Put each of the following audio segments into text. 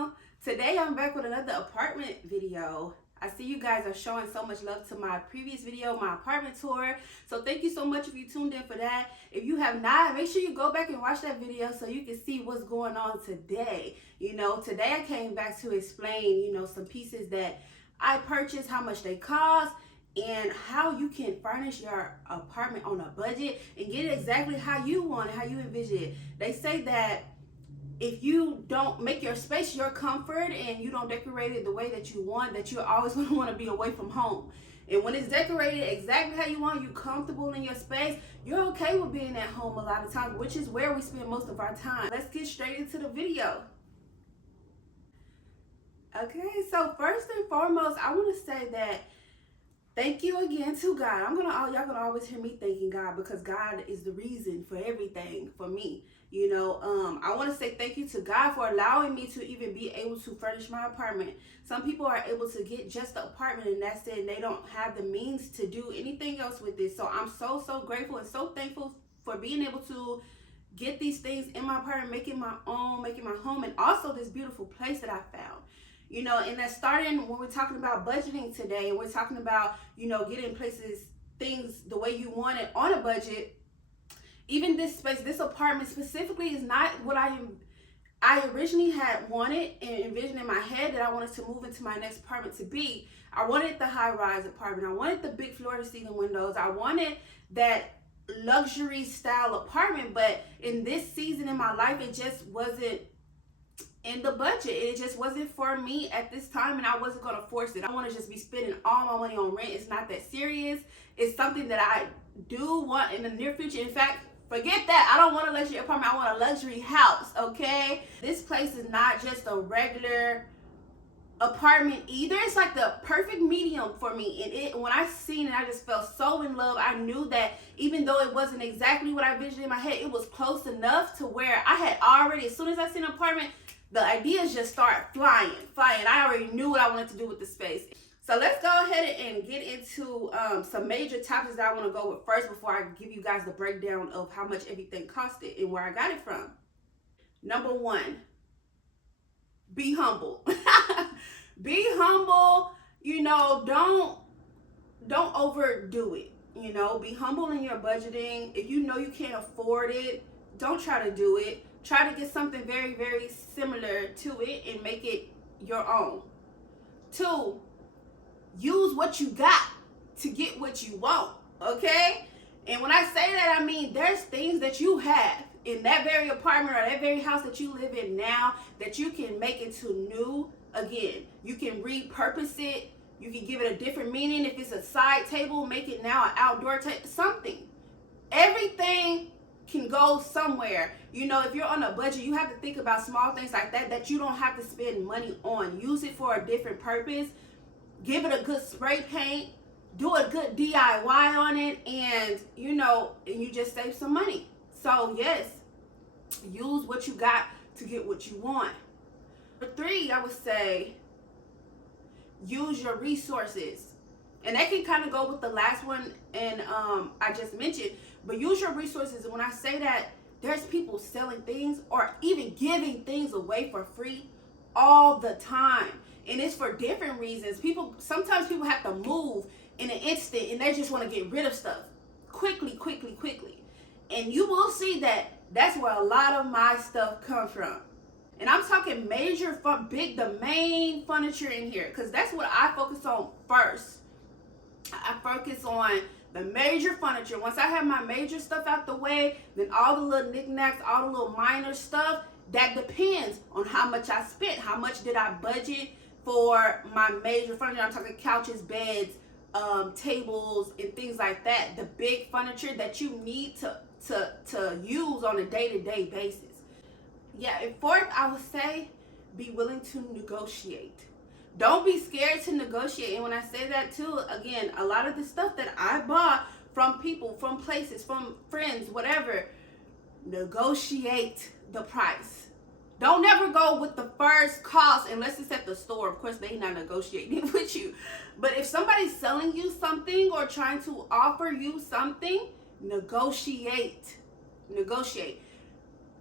channel. Today I'm back with another apartment video. I see you guys are showing so much love to my previous video, my apartment tour. So thank you so much if you tuned in for that. If you have not, make sure you go back and watch that video so you can see what's going on today. Today I came back to explain, some pieces that I purchased, how much they cost, and how you can furnish your apartment on a budget and get it exactly how you want it, how you envision it. They say that if you don't make your space your comfort and you don't decorate it the way that you want, that you're always going to want to be away from home. And when it's decorated exactly how you want, you're comfortable in your space, you're okay with being at home a lot of times, which is where we spend most of our time. Let's get straight into the video. Okay, so first and foremost, I want to say that thank you again to God. Y'all gonna always hear me thanking God because God is the reason for everything for me. I want to say thank you to God for allowing me to even be able to furnish my apartment. Some people are able to get just the apartment and that's it, and they don't have the means to do anything else with it. So I'm so grateful and so thankful for being able to get these things in my apartment, making my own, making my home, and also this beautiful place that I found. And that's starting when we're talking about budgeting today, and we're talking about, getting things the way you want it on a budget. Even this space, this apartment specifically is not what I originally had wanted and envisioned in my head that I wanted to move into my next apartment to be. I wanted the high-rise apartment. I wanted the big floor-to-ceiling windows. I wanted that luxury style apartment, but in this season in my life, it just wasn't in the budget. It just wasn't for me at this time, and I wasn't going to force it. I want to just be spending all my money on rent. It's not that serious. It's something that I do want in the near future. In fact, forget that. I don't want a luxury apartment. I want a luxury house, okay? This place is not just a regular apartment either. It's like the perfect medium for me. And when I seen it, I just felt so in love. I knew that even though it wasn't exactly what I envisioned in my head, it was close enough to where I had already, as soon as I seen an apartment, the ideas just start flying. I already knew what I wanted to do with the space. So let's go ahead and get into some major topics that I want to go with first before I give you guys the breakdown of how much everything costed and where I got it from. Number one, be humble. Be humble. Don't overdo it. Be humble in your budgeting. If you know you can't afford it, don't try to do it. Try to get something very, very similar to it and make it your own. 2, use what you got to get what you want, okay? And when I say that, I mean there's things that you have in that very apartment or that very house that you live in now that you can make into new again. You can repurpose it. You can give it a different meaning. If it's a side table, make it now an outdoor table, something. Everything can go somewhere. If you're on a budget, you have to think about small things like that you don't have to spend money on. Use it for a different purpose. Give it a good spray paint. Do a good DIY on it, and you just save some money. So yes, use what you got to get what you want. Number 3, I would say use your resources. And that can kind of go with the last one and I just mentioned, but use your resources. And when I say that, there's people selling things or even giving things away for free all the time. And it's for different reasons. Sometimes people have to move in an instant and they just want to get rid of stuff quickly. And you will see that that's where a lot of my stuff comes from. And I'm talking major, the main furniture in here, because that's what I focus on first. I focus on the major furniture. Once I have my major stuff out the way, then all the little knickknacks, all the little minor stuff, that depends on how much I spent. How much did I budget for my major furniture? I'm talking couches, beds, tables, and things like that. The big furniture that you need to use on a day-to-day basis. Yeah, and 4th, I would say be willing to negotiate. Don't be scared to negotiate. And when I say that too, again, a lot of the stuff that I bought from people, from places, from friends, whatever, negotiate the price. Don't never go with the first cost unless it's at the store. Of course, they're not negotiating with you. But if somebody's selling you something or trying to offer you something, negotiate.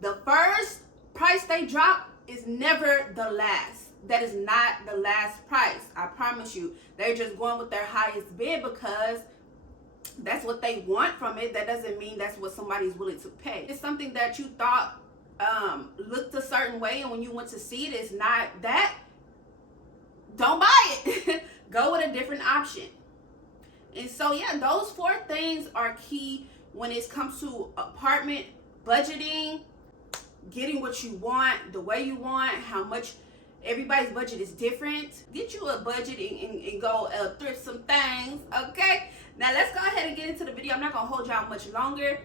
The first price they drop, is never the last. That is not the last price. I promise you. They're just going with their highest bid because that's what they want from it. That doesn't mean that's what somebody's willing to pay. It's something that you thought looked a certain way, and when you went to see it, it's not that. Don't buy it. Go with a different option. And so yeah, those 4 things are key when it comes to apartment budgeting, getting what you want, the way you want, how much. Everybody's budget is different. Get you a budget and go thrift some things, okay? Now let's go ahead and get into the video. I'm not gonna hold y'all much longer.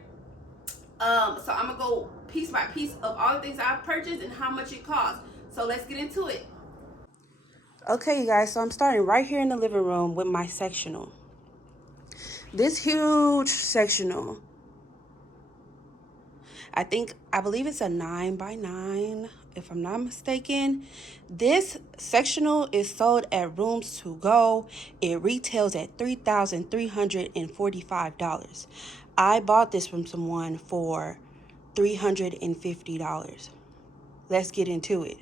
So I'm gonna go piece by piece of all the things I've purchased and how much it costs. So let's get into it. Okay, you guys, so I'm starting right here in the living room with my sectional. This huge sectional. I believe it's a 9x9, if I'm not mistaken. This sectional is sold at Rooms to Go. It retails at $3,345. I bought this from someone for $350. Let's get into it.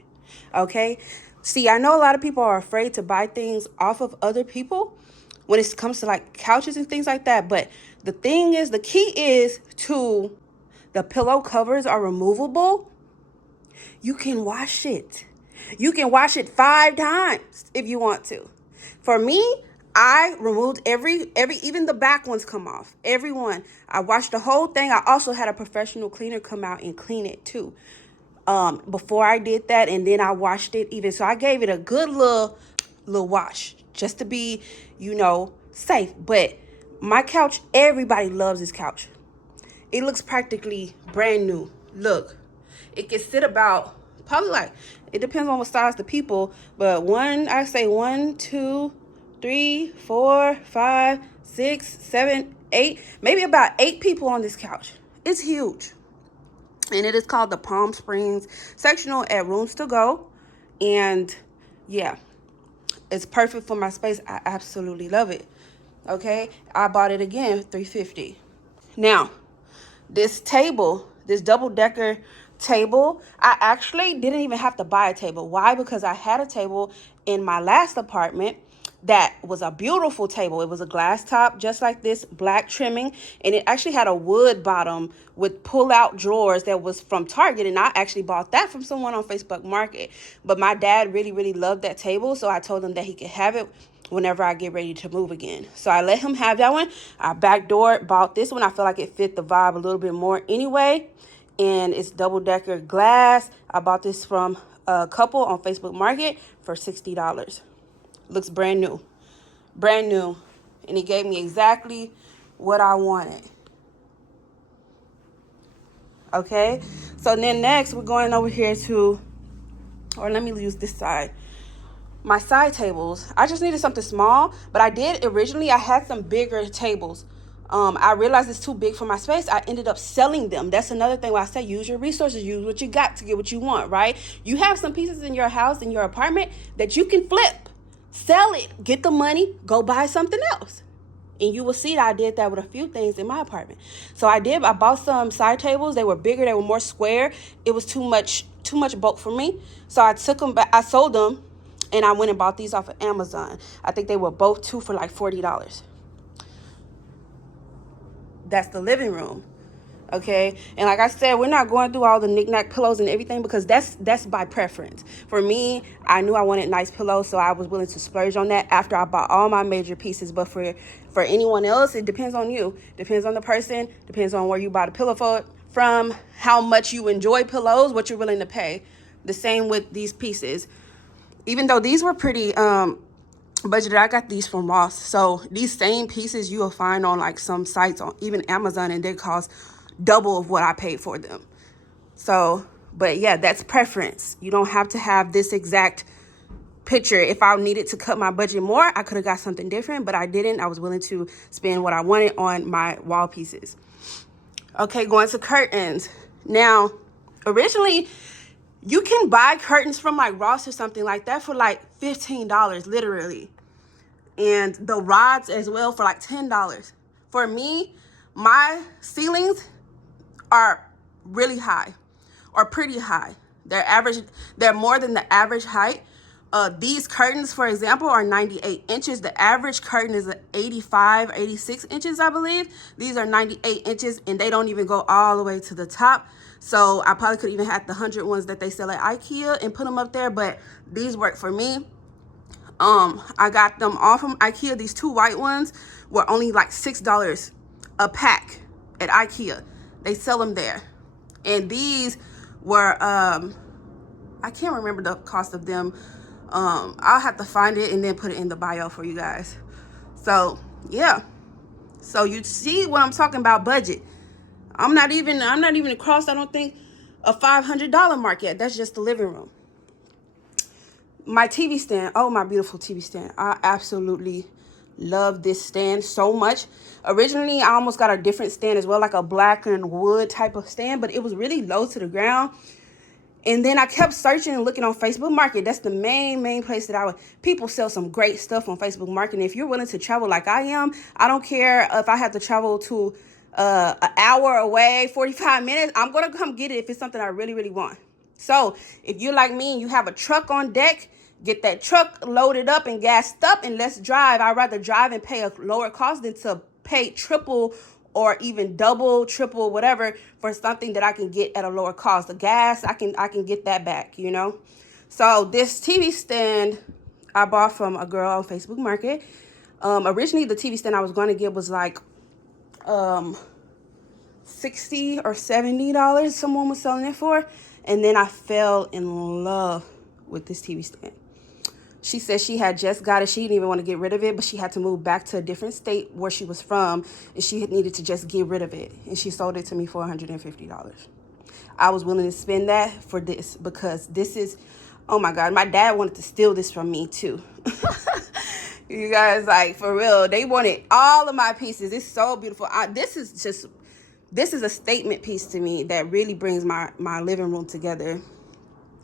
Okay? See, I know a lot of people are afraid to buy things off of other people when it comes to like couches and things like that. But the thing is, the key is to the pillow covers are removable. You can wash it. You can wash it 5 times if you want to. For me, I removed every even the back ones come off. Every one. I washed the whole thing. I also had a professional cleaner come out and clean it too. Before I did that, and then I washed it even. So I gave it a good little wash just to be, safe. But my couch, everybody loves this couch. It looks practically brand new. Look, it can sit about probably like, it depends on what size the people, but I say 1, 2, 3, 4, 5, 6, 7, 8, maybe about 8 people on this couch. It's huge. And it is called the Palm Springs sectional at Rooms to Go. And yeah, it's perfect for my space. I absolutely love it. Okay, I bought it again, $350. Now, this table, this double-decker table, I actually didn't even have to buy a table. Why? Because I had a table in my last apartment that was a beautiful table. It was a glass top, just like this, black trimming, and it actually had a wood bottom with pull-out drawers that was from Target, and I actually bought that from someone on Facebook Market. But my dad really, really loved that table, so I told him that he could have it whenever I get ready to move again. So I let him have that one. I backdoored, bought this one. I feel like it fit the vibe a little bit more anyway. And it's double-decker glass. I bought this from a couple on Facebook Market for $60. Looks brand new. Brand new. And it gave me exactly what I wanted. Okay? So then next, we're going over here to, or let me use this side. My side tables, I just needed something small, but I had some bigger tables. I realized it's too big for my space. I ended up selling them. That's another thing where I say use your resources, use what you got to get what you want, right? You have some pieces in your house, in your apartment that you can flip, sell it, get the money, go buy something else. And you will see that I did that with a few things in my apartment. So I bought some side tables. They were bigger, they were more square. It was too much bulk for me. So I took them back, I sold them. And I went and bought these off of Amazon. I think they were both two for like $40. That's the living room. Okay. And like I said, we're not going through all the knickknack pillows and everything because that's by preference. For me, I knew I wanted nice pillows, so I was willing to splurge on that after I bought all my major pieces. But for anyone else, it depends on you. Depends on the person. Depends on where you bought a pillow from, how much you enjoy pillows, what you're willing to pay. The same with these pieces. Even though these were pretty budgeted, I got these from Ross. So these same pieces you will find on like some sites, on even Amazon, and they cost double of what I paid for them. So, but yeah, that's preference. You don't have to have this exact picture. If I needed to cut my budget more, I could have got something different, but I didn't. I was willing to spend what I wanted on my wall pieces. Okay, going to curtains. Now, originally, you can buy curtains from like Ross or something like that for like $15, literally. And the rods as well for like $10. For me, my ceilings are really high or pretty high. They're more than the average height. These curtains, for example, are 98 inches. The average curtain is 85, 86 inches, I believe. These are 98 inches, and they don't even go all the way to the top. So I probably could even have the 100 ones that they sell at IKEA and put them up there, but these work for me. I got them all from IKEA. These two white ones were only like $6 a pack at IKEA. They sell them there. And these were, I can't remember the cost of them. I'll have to find it and then put it in the bio for you guys. So yeah, so you see what I'm talking about, budget. I'm not even across, I don't think, a $500 mark yet. That's just the living room. My TV stand, oh, my beautiful TV stand. I absolutely love this stand so much. Originally, I almost got a different stand as well, like a black and wood type of stand, but it was really low to the ground. And then I kept searching and looking on Facebook Market. That's the main place that people sell some great stuff on Facebook Market. And if you're willing to travel like I am, I don't care if I have to travel to an hour away, 45 minutes, I'm going to come get it if it's something I really, really want. So if you're like me and you have a truck on deck, get that truck loaded up and gassed up and let's drive. I'd rather drive and pay a lower cost than to pay triple or even double, triple, whatever, for something that I can get at a lower cost. The gas, I can get that back, you know? So this TV stand I bought from a girl on Facebook Market. Originally, the TV stand I was going to get was like $60 or $70 someone was selling it for. And then I fell in love with this TV stand. She said she had just got it. She didn't even want to get rid of it, but she had to move back to a different state where she was from, and she needed to just get rid of it. And she sold it to me for $150. I was willing to spend that for this because this is, oh my God, my dad wanted to steal this from me too. You guys, like, for real, they wanted all of my pieces. It's so beautiful. This is a statement piece to me that really brings my living room together.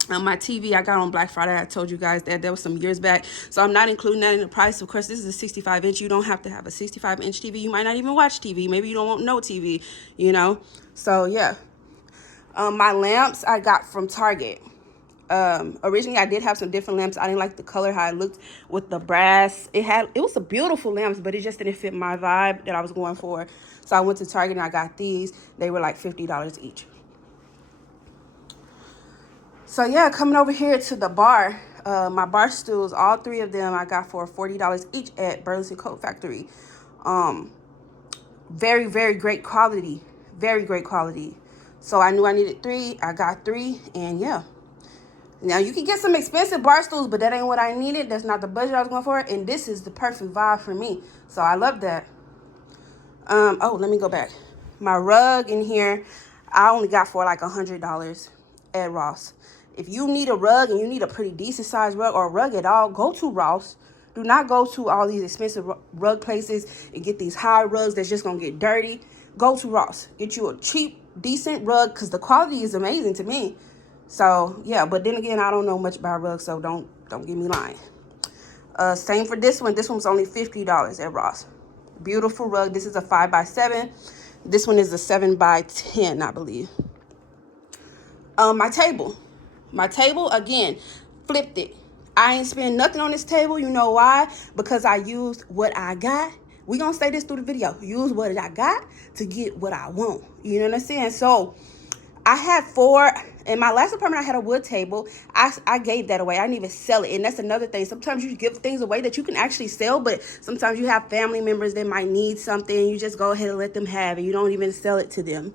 My TV I got on Black Friday. I told you guys that was some years back. So I'm not including that in the price. Of course, this is a 65 inch. You don't have to have a 65 inch TV. You might not even watch TV. Maybe you don't want no TV, you know? So yeah. My lamps I got from Target. Originally I did have some different lamps. I didn't like the color, how it looked with the brass. It was a beautiful lamps, but it just didn't fit my vibe that I was going for. So I went to Target and I got these. They were like $50 each. So yeah, coming over here to the bar, my bar stools, all three of them I got for $40 each at Burlington Coat Factory. Very, very great quality. Very great quality. So I knew I needed three. I got three, and yeah. Now you can get some expensive bar stools, but that ain't what I needed. That's not the budget I was going for, and this is the perfect vibe for me. So I love that. Oh, let me go back. My rug in here, I only got for like $100 at Ross. If you need a rug and you need a pretty decent sized rug or a rug at all, go to Ross. Do not go to all these expensive rug places and get these high rugs that's just going to get dirty. Go to Ross. Get you a cheap, decent rug because the quality is amazing to me. So, yeah, but then again, I don't know much about rugs, so don't get me lying. Same for this one. This one's only $50 at Ross. Beautiful rug. This is a 5x7. This one is a 7x10, I believe. My table, again, flipped it. I ain't spend nothing on this table. You know why? Because I used what I got. We gonna say this through the video. Use what I got to get what I want. You know what I'm saying? So I had four. In my last apartment, I had a wood table. I gave that away. I didn't even sell it. And that's another thing. Sometimes you give things away that you can actually sell, but sometimes you have family members that might need something. You just go ahead and let them have it. You don't even sell it to them.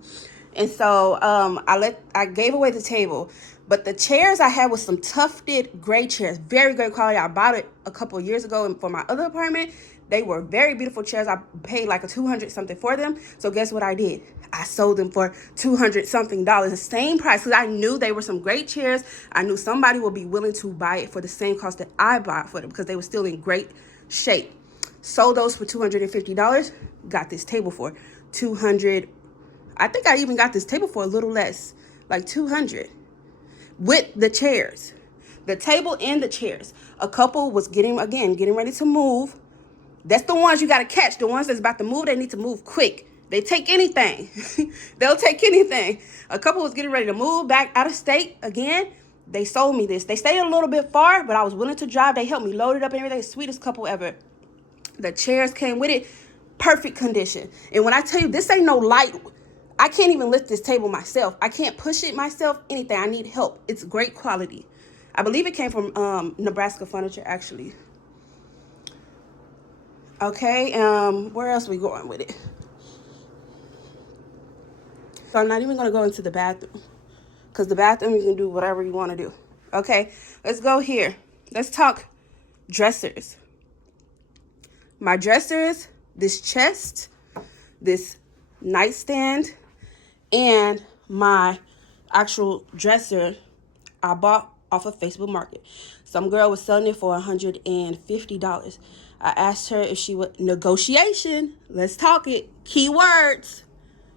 And so I gave away the table. But the chairs I had was some tufted gray chairs. Very great quality. I bought it a couple of years ago for my other apartment. They were very beautiful chairs. I paid like a $200 something for them. So guess what I did? I sold them for $200 something, the same price, because I knew they were some great chairs. I knew somebody would be willing to buy it for the same cost that I bought for them because they were still in great shape. Sold those for $250. Got this table for $200. I think I even got this table for a little less, like $200, with the chairs, the table and the chairs. A couple was getting ready to move. That's the ones you got to catch. The ones that's about to move, they need to move quick. They take anything. They'll take anything. A couple was getting ready to move back out of state again. They sold me this. They stayed a little bit far, but I was willing to drive. They helped me load it up and everything. Sweetest couple ever. The chairs came with it. Perfect condition. And when I tell you, this ain't no light. I can't even lift this table myself. I can't push it myself, anything. I need help. It's great quality. I believe it came from Nebraska Furniture, actually. Okay, where else we going with it? So I'm not even going to go into the bathroom, because the bathroom, you can do whatever you want to do. Okay, let's go here. Let's talk dressers. My dressers, this chest, this nightstand, and my actual dresser, I bought off of Facebook Market. Some girl was selling it for $150. I asked her if she would, negotiation, let's talk it, keywords.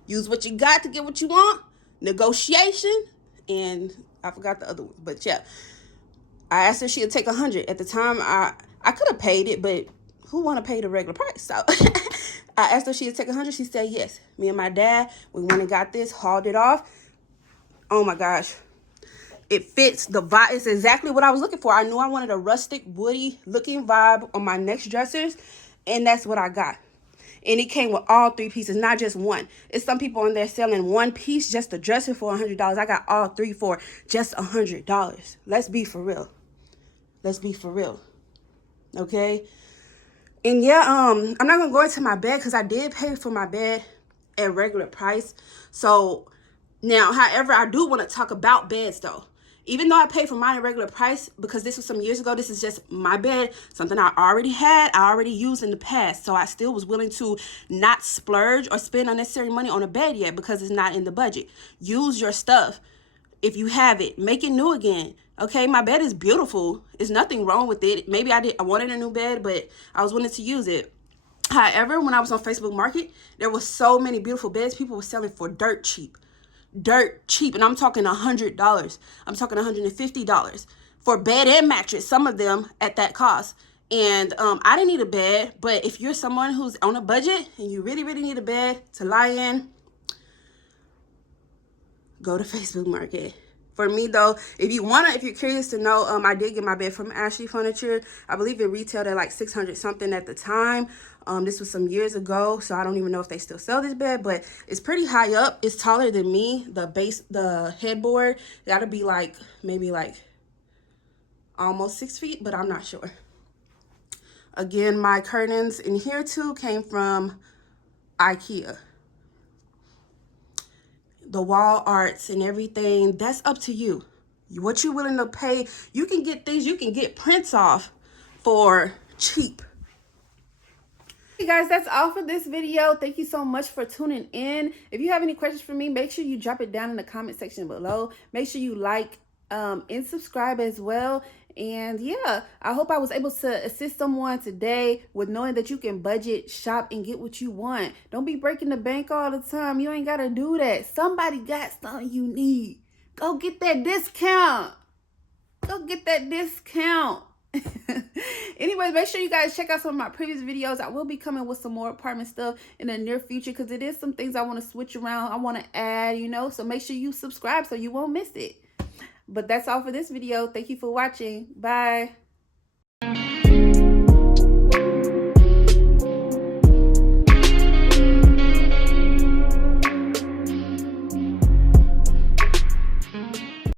Use what you got to get what you want. Negotiation. And I forgot the other one. But yeah. I asked her if she would take $100. At the time, I could have paid it, but who want to pay the regular price? So I asked her if she would take $100. She said yes. Me and my dad, we went and got this, hauled it off. Oh my gosh. It fits the vibe. It's exactly what I was looking for. I knew I wanted a rustic, woody looking vibe on my next dressers. And that's what I got. And it came with all 3 pieces, not just one. It's some people on there selling one piece, just a dresser for $100. I got all 3 for just $100. Let's be for real. Let's be for real. Okay? And yeah, I'm not going to go into my bed because I did pay for my bed at regular price. So now, however, I do want to talk about beds though. Even though I paid for mine at regular price, because this was some years ago, this is just my bed, something I already had, I already used in the past. So I still was willing to not splurge or spend unnecessary money on a bed yet because it's not in the budget. Use your stuff if you have it. Make it new again. Okay, my bed is beautiful. There's nothing wrong with it. Maybe I wanted a new bed, but I was willing to use it. However, when I was on Facebook Market, there was so many beautiful beds. People were selling for dirt cheap. And I'm talking $100. I'm talking $150 for bed and mattress, some of them at that cost. And I didn't need a bed, but if you're someone who's on a budget and you really need a bed to lie in, go to Facebook Market. For me though, if you're curious to know, I did get my bed from Ashley Furniture. I believe it retailed at like 600 something at the time. This was some years ago, so I don't even know if they still sell this bed, but it's pretty high up. It's taller than me. The headboard, that'll be like, maybe like almost 6 feet, but I'm not sure. Again, my curtains in here too came from IKEA. The wall arts and everything, that's up to you. What you're willing to pay. You can get things, you can get prints off for cheap. Hey guys, that's all for this video. Thank you so much for tuning in. If you have any questions for me, make sure you drop it down in the comment section below. Make sure you like and subscribe as well. And yeah, I hope I was able to assist someone today with knowing that you can budget, shop, and get what you want. Don't be breaking the bank all the time. You ain't got to do that. Somebody got something you need. Go get that discount. Go get that discount. Anyways, make sure you guys check out some of my previous videos. I will be coming with some more apartment stuff in the near future because it is some things I want to switch around. I want to add, so make sure you subscribe so you won't miss it. But that's all for this video. Thank you for watching. Bye.